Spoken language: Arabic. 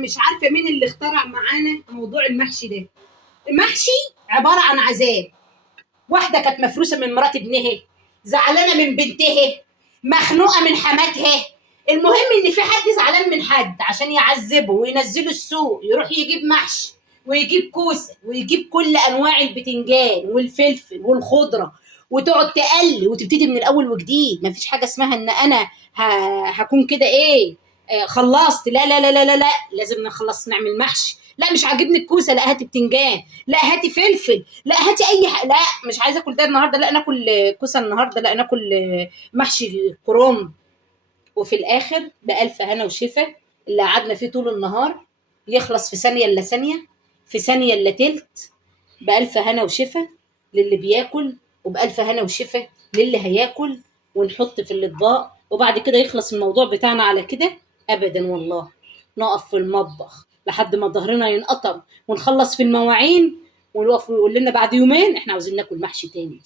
مش عارفه مين اللي اخترع معانا موضوع المحشي ده. المحشي عباره عن عذاب. واحده كانت مفروسه من مرات ابنها، زعلانه من بنتها، مخنوقه من حماتها. المهم ان في حد زعلان من حد عشان يعذبه وينزله السوق، يروح يجيب محشي ويجيب كوسه ويجيب كل انواع البتنجان والفلفل والخضره، وتقعد تقلي وتبتدي من الاول وجديد. مفيش حاجه اسمها ان انا هكون كده ايه، خلصت. لا لا لا لا لا لا، لازم نخلص نعمل محشي. لا مش عاجبني الكوسه، لا هاتي بتنجان، لا هاتي فلفل، لا هاتي اي لا مش عايزه اكل ده النهارده، لا ناكل كوسه النهارده، لا ناكل محشي كرنب. وفي الاخر بالف هنا وشفا اللي قعدنا فيه طول النهار يخلص في ثانيه الا ثانيه، في ثانيه الا تلت. بالف هنا وشفا للي بياكل، وبالف هنا وشفا للي هياكل. ونحط في الاطباق وبعد كده يخلص الموضوع بتاعنا على كده. ابدا والله، نقف في المطبخ لحد ما ظهرنا ينقطم ونخلص في المواعين، ونقف ويقول لنا بعد يومين احنا عاوزين ناكل محشي تاني.